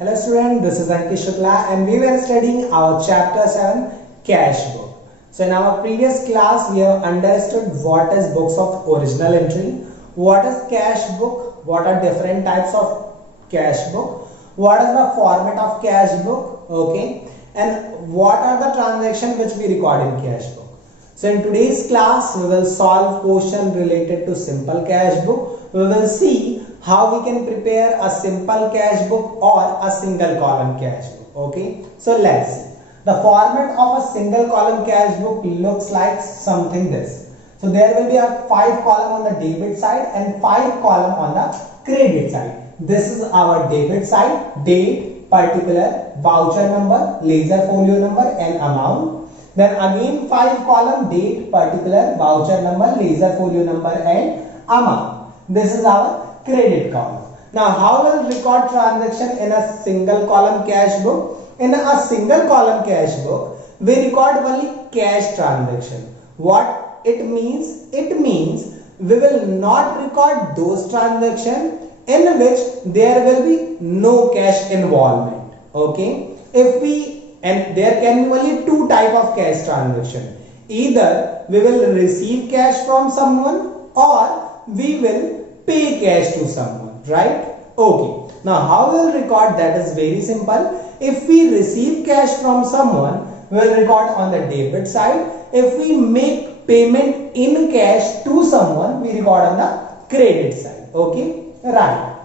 Hello student, this is Ankit Shukla and we were studying our chapter 7 cash book. So in our previous class we have understood what is books of original entry, what is cash book, what are different types of cash book, what is the format of cash book, okay, and what are the transactions which we record in cash book. So in today's class we will solve question related to simple cash book. We will see how we can prepare a simple cash book or a single column cash book. Okay, so let's see. The format of a single column cash book looks like something this. So there will be a 5 column on the debit side and 5 column on the credit side. This is our debit side: date, particular, voucher number, ledger folio number and amount. Then again 5 column: date, particular, voucher number, ledger folio number and amount. This is our credit column. Now how will record transaction in a single column cash book? In a single column cash book we record only cash transaction. What it means? It means we will not record those transactions in which there will be no cash involvement. Okay, and there can be only 2 type of cash transaction. Either we will receive cash from someone or we will pay cash to someone, right? Okay, now how we will record that is very simple. If we receive cash from someone, we will record on the debit side. If we make payment in cash to someone, we record on the credit side. Okay, right.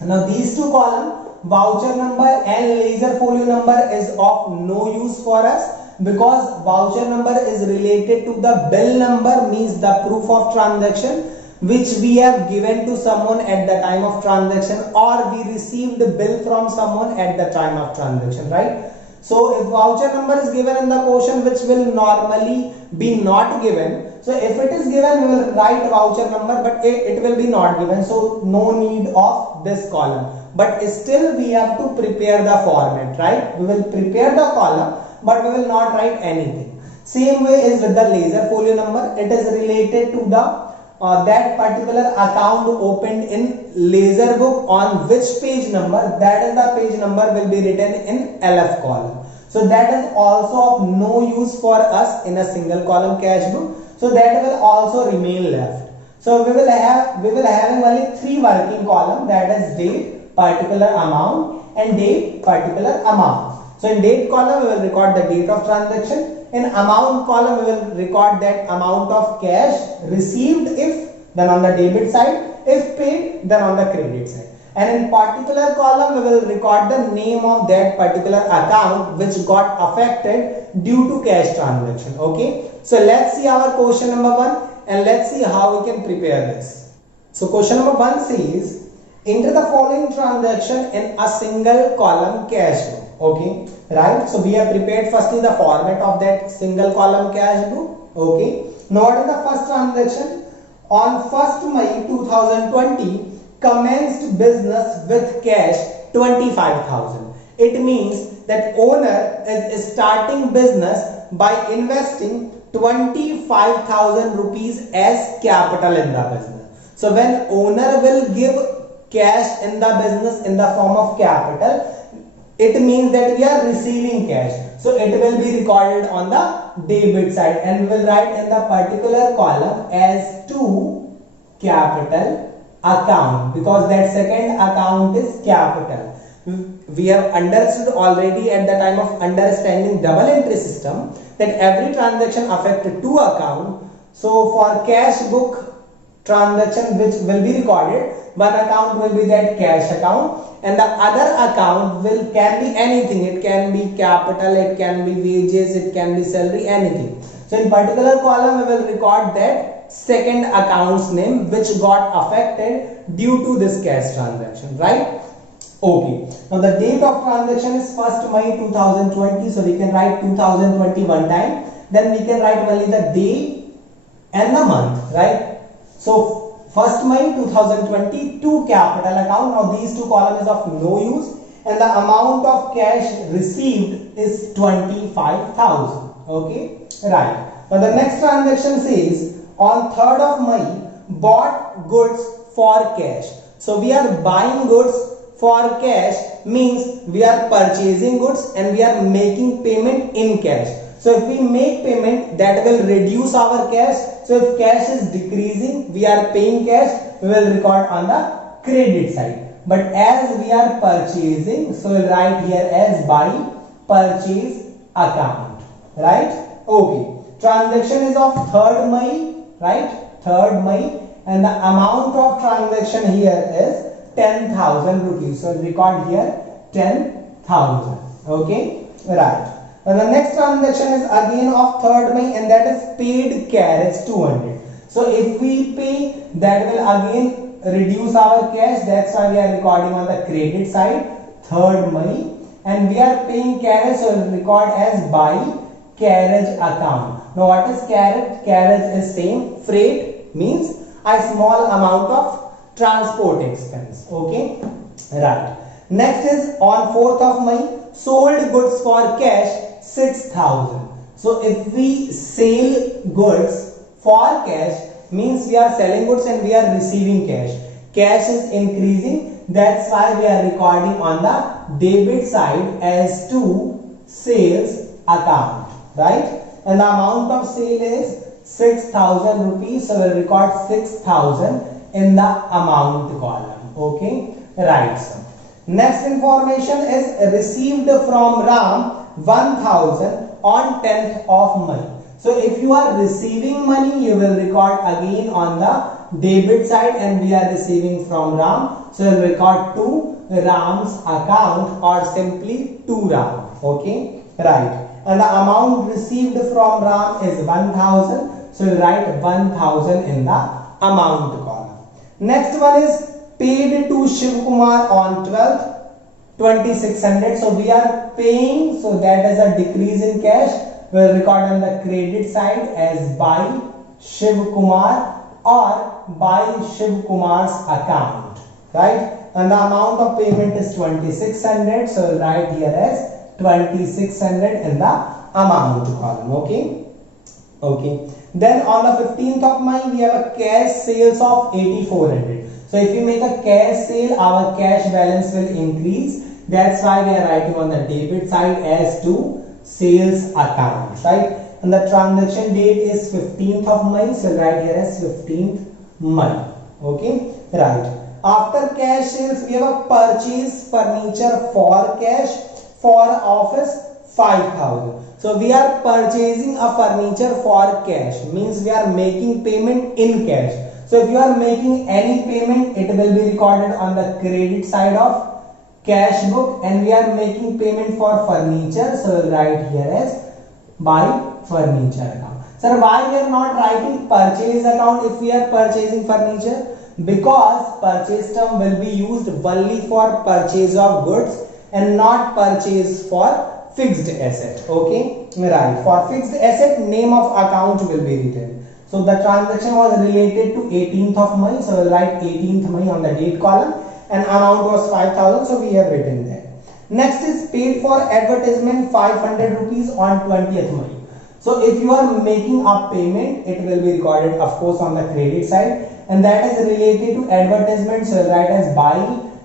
Now these 2 columns, voucher number and ledger folio number, is of no use for us because voucher number is related to the bill number, means the proof of transaction which we have given to someone at the time of transaction, or we received the bill from someone at the time of transaction, right? So if voucher number is given in the question, which will normally be not given, so if it is given we will write voucher number, but it will be not given, so no need of this column. But still we have to prepare the format, right? We will prepare the column but we will not write anything. Same way is with the ledger folio number. It is related to the that particular account opened in ledger book, on which page number, that is the page number will be written in LF column. So that is also of no use for us in a single column cash book, so that will also remain left. So we will having only 3 working column, that is date, particular amount and date, particular amount. So in date column we will record the date of transaction. In amount column we will record that amount of cash received if, then on the debit side, if paid, then on the credit side. And in particular column we will record the name of that particular account which got affected due to cash transaction. Okay, so let's see our question number 1 and let's see how we can prepare this. So question number 1 says, enter the following transaction in a single column cash book. Okay, right? So we have prepared firstly the format of that single column cash book. Okay, now what is the first transaction? On 1st May 2020 commenced business with cash 25,000. It means that owner is starting business by investing 25,000 rupees as capital in the business. So when owner will give cash in the business in the form of capital, it means that we are receiving cash. So it will be recorded on the debit side and we will write in the particular column as to capital account, because that second account is capital. We have understood already at the time of understanding double entry system that every transaction affected 2 accounts. So for cash book transaction which will be recorded, one account will be that cash account and the other account can be anything. It can be capital, it can be wages, it can be salary, anything. So in particular column we will record that second account's name which got affected due to this cash transaction, right? Okay, now the date of transaction is 1st May 2020, so we can write 2020 one time, then we can write only the day and the month, right? So 1st May 2020 to capital account. Now these 2 columns is of no use and the amount of cash received is 25,000. Okay, right. Now the next transaction says on 3rd of May bought goods for cash. So we are buying goods for cash means we are purchasing goods and we are making payment in cash. So if we make payment, that will reduce our cash. So if cash is decreasing, we are paying cash, we will record on the credit side. But as we are purchasing, so we'll write here as by purchase account, right? Okay. Transaction is of 3rd May, right? 3rd May, and the amount of transaction here is 10,000 rupees. So record here 10,000. Okay, right. And the next transaction is again of 3rd May, and that is paid carriage 200. So if we pay, that will again reduce our cash. That's why we are recording on the credit side 3rd May, and we are paying carriage, so we'll record as by carriage account. Now what is carriage? Carriage is same. Freight means a small amount of transport expense. Okay, right. Next is on 4th of May, sold goods for cash 6,000. So if we sell goods for cash, means we are selling goods and we are receiving cash. Cash is increasing, that's why we are recording on the debit side as to sales account, right? And the amount of sale is 6,000 rupees, so we'll record 6,000 in the amount column. Okay, right. So next information is received from Ram 1,000 on 10th of May. So if you are receiving money, you will record again on the debit side, and we are receiving from Ram, so we'll record to Ram's account or simply to Ram. Okay, right. And the amount received from Ram is 1,000, so we'll write 1,000 in the amount column. Next one is paid to Shiv Kumar on 12th, 2,600. So we are paying, so that is a decrease in cash. We'll record on the credit side as by Shiv Kumar or by Shiv Kumar's account, right? And the amount of payment is 2,600, so we'll write here as 2,600 in the amount column. Okay, okay. Then on the 15th of May, we have a cash sales of 8,400. So if you make a cash sale, our cash balance will increase. That's why we are writing on the debit side as to sales account, right? And the transaction date is 15th of May, so write here as 15th May. Okay, right. After cash sales, we have a purchase furniture for cash for office 5,000. So we are purchasing a furniture for cash, means we are making payment in cash. So if you are making any payment, it will be recorded on the credit side of cash book, and we are making payment for furniture, so we'll write here as by furniture account. Sir, why we are not writing purchase account if we are purchasing furniture? Because purchase term will be used only for purchase of goods and not purchase for fixed asset. Okay, right. For fixed asset, name of account will be written. So the transaction was related to 18th of May, so we'll write 18th May on the date column, and amount was 5,000, so we have written there. Next is paid for advertisement 500 rupees on 20th May. So if you are making a payment, it will be recorded of course on the credit side, and that is related to advertisement, so we'll write as by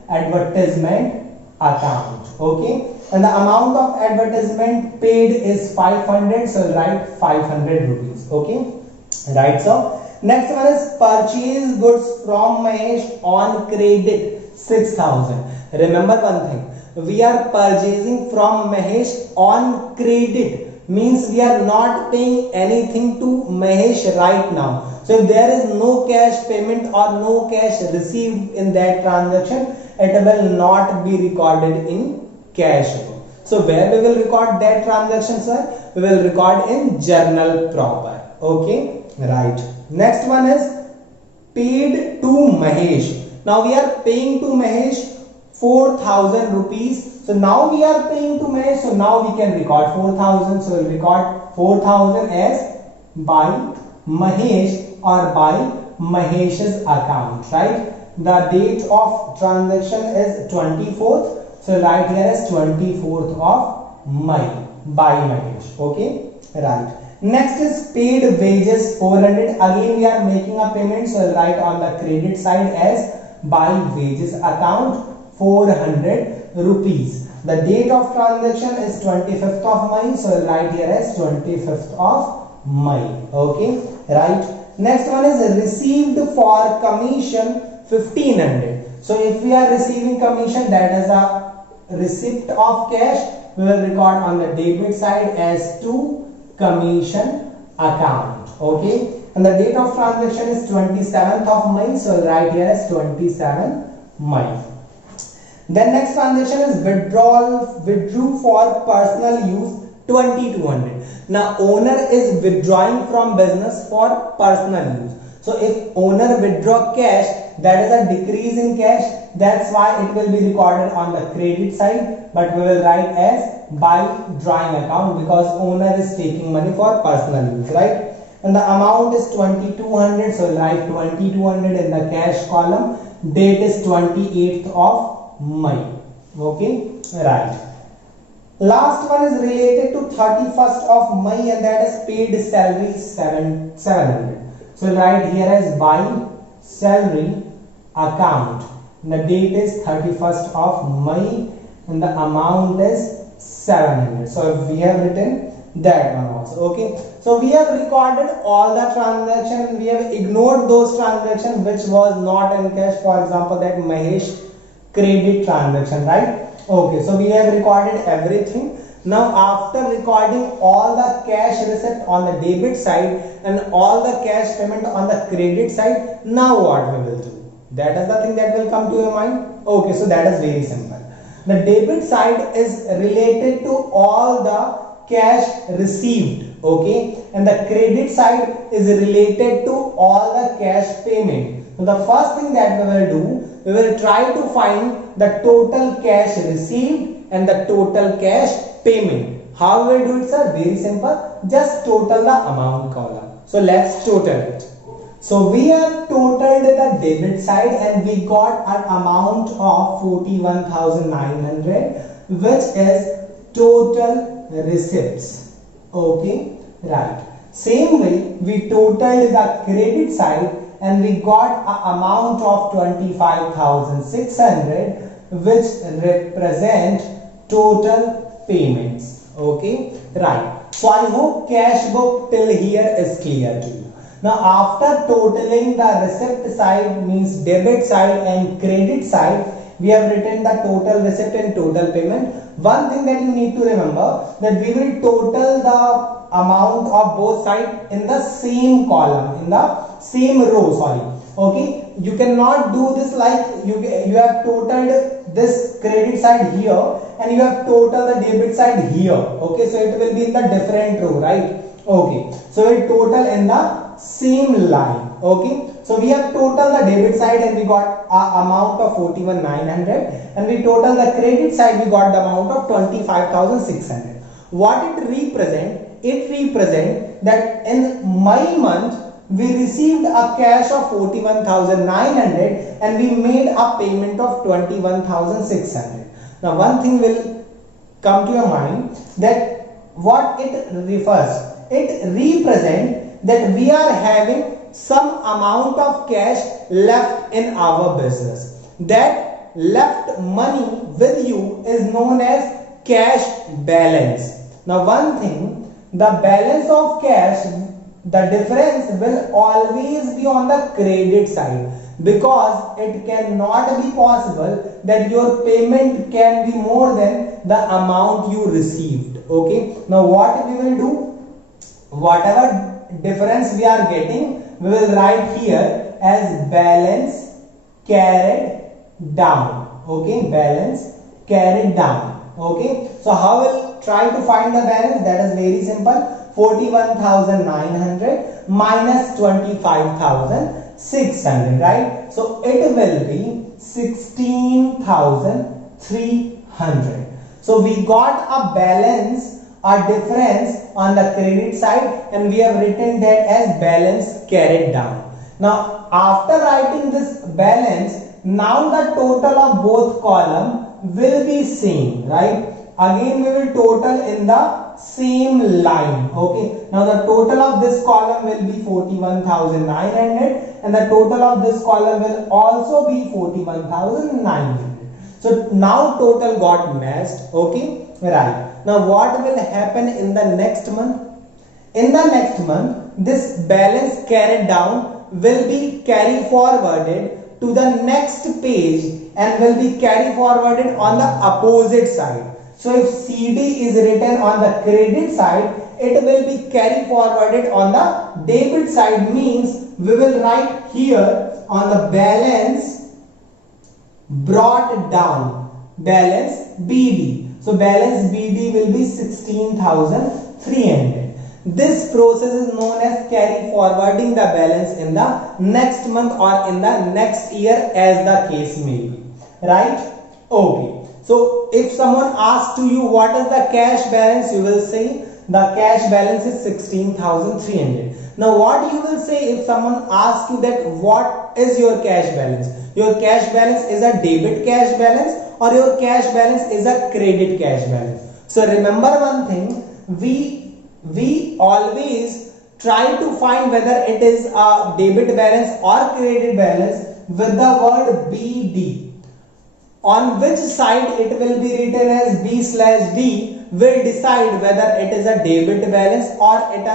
advertisement account. Okay, and the amount of advertisement paid is 500, so we'll write 500 rupees. Okay, right. So next one is purchase goods from Mahesh on credit 6,000. Remember one thing, we are purchasing from Mahesh on credit, means we are not paying anything to Mahesh right now. So if there is no cash payment or no cash received in that transaction, it will not be recorded in cash book. So where we will record that transaction, sir? We will record in journal proper. Okay, right. Next one is paid to Mahesh. Now we are paying to Mahesh 4,000 rupees. So now we are paying to Mahesh, so now we can record 4,000. So we'll record 4,000 as by Mahesh or by Mahesh's account, right? The date of transaction is 24th, so write here as 24th of May by Mahesh. Okay, right. Next is paid wages 400. Again we are making a payment, so we'll write on the credit side as by wages account 400 rupees. The date of transaction is 25th of May, so I'll write here as 25th of May. Okay, right. Next one is received for commission 1500. So if we are receiving commission, that is a receipt of cash, we will record on the debit side as to commission account. Okay, and the date of transaction is 27th of May, so I'll write here as 27 May. Then next transaction is withdrew for personal use 2200. Now owner is withdrawing from business for personal use. So if owner withdraw cash, that is a decrease in cash. That's why it will be recorded on the credit side, but we will write as by drawing account because owner is taking money for personal use, right? And the amount is 2200, so we'll write 2200 in the cash column. Date is 28th of May. Okay, right. Last one is related to 31st of May, and that is paid salary 700. So we'll write here as by salary account. And the date is 31st of May and the amount is 700. So we have written that one also. Okay, so we have recorded all the transactions. We have ignored those transactions which was not in cash. For example, that Mahesh credit transaction, right? Okay, so we have recorded everything. Now after recording all the cash receipt on the debit side and all the cash payment on the credit side, now what we will do? That is the thing that will come to your mind. Okay, so that is very simple. The debit side is related to all the cash received, okay, and the credit side is related to all the cash payment. So the first thing that we will do, we will try to find the total cash received and the total cash payment. How we will do it, sir? Very simple. Just total the amount column. So let's total it. So we have totaled the debit side and we got an amount of 41,900, which is total receipts. Okay, right. Same way we totaled the credit side and we got an amount of 25,600, which represent total payments. Okay, right. So I hope cash book till here is clear to you. Now after totaling the receipt side, means debit side and credit side, we have written the total receipt and total payment. One thing that you need to remember, that we will total the amount of both sides in the same column, in the same row, sorry. Okay, you cannot do this like you have totaled this credit side here and you have total the debit side here. Okay, so it will be in the different row, right? Okay, so we total in the same line. Okay, so we have total the debit side and we got a amount of 41,900, and we total the credit side, we got the amount of 25,600. What it represent? It represent that in May month we received a cash of 41,900 and we made a payment of 21,600. Now one thing will come to your mind, that what it refers. It represents that we are having some amount of cash left in our business. That left money with you is known as cash balance. Now one thing, the balance of cash, the difference will always be on the credit side, because it cannot be possible that your payment can be more than the amount you received. Okay, now what we will do, whatever difference we are getting, we will write here as balance carried down. Okay, balance carried down. Okay, so how will try to find the balance? That is very simple. 41,900 minus 25,600, right? So it will be 16,300. So we got a balance, a difference on the credit side, and we have written that as balance carried down. Now after writing this balance, now the total of both column will be same, right? Again we will total in the same line. Okay, now the total of this column will be 41,900 and the total of this column will also be 41,900. So now total got matched. Okay, right. Now what will happen in the next month? In the next month, this balance carried down will be carry forwarded to the next page and will be carry forwarded on the opposite side. So if CD is written on the credit side, it will be carry forwarded on the debit side, means we will write here on the balance brought down, balance BD. So balance BD will be 16,300. This process is known as carry forwarding the balance in the next month or in the next year, as the case may be. Right? Okay. So if someone asks to you what is the cash balance, you will say the cash balance is 16,300. Now what you will say if someone asks you that what is your cash balance? Your cash balance is a debit cash balance or your cash balance is a credit cash balance? So remember one thing, we always try to find whether it is a debit balance or credit balance with the word BD. On which side it will be written as B/D will decide whether it is a debit balance or it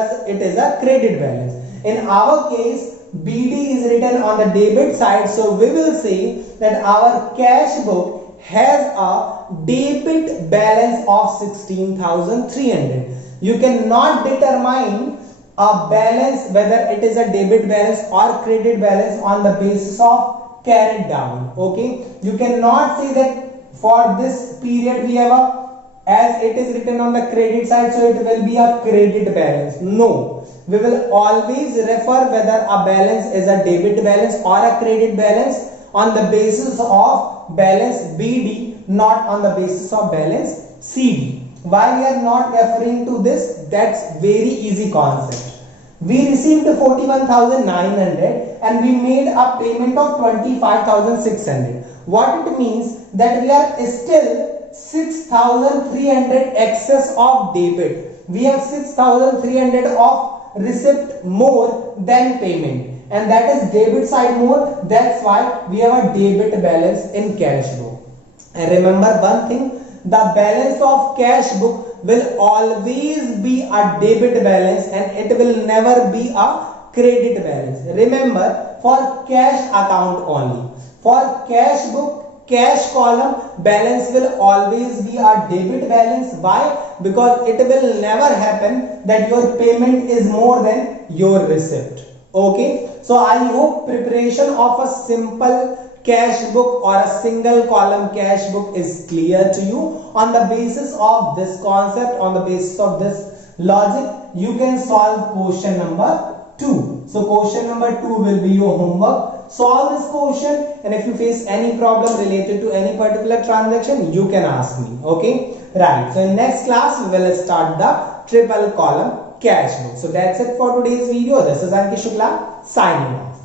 is a credit balance. In our case, BD is written on the debit side, so we will say that our cash book has a debit balance of 16,300. You cannot determine a balance whether it is a debit balance or credit balance on the basis of carried down. Okay, you cannot say that for this period we have a, as it is written on the credit side, so it will be a credit balance. No, we will always refer whether a balance is a debit balance or a credit balance on the basis of balance BD, not on the basis of balance CD. Why we are not referring to this? That's very easy concept. We received 41,900 and we made a payment of 25,600. What it means that we are still 6,300 excess of debit. We have 6,300 of receipt more than payment, and that is debit side more. That's why we have a debit balance in cash book. And remember one thing, the balance of cash book will always be a debit balance and it will never be a credit balance. Remember, for cash account only. For cash book, cash column, balance will always be a debit balance. Why? Because it will never happen that your payment is more than your receipt. Okay, so I hope preparation of a simple cash book or a single column cash book is clear to you. On the basis of this concept, on the basis of this logic, you can solve question number 2. So question number 2 will be your homework. Solve this question, and if you face any problem related to any particular transaction, you can ask me. Okay, right. So in next class we will start the triple column cash book. So that's it for today's video. This is Ankit Shukla signing off.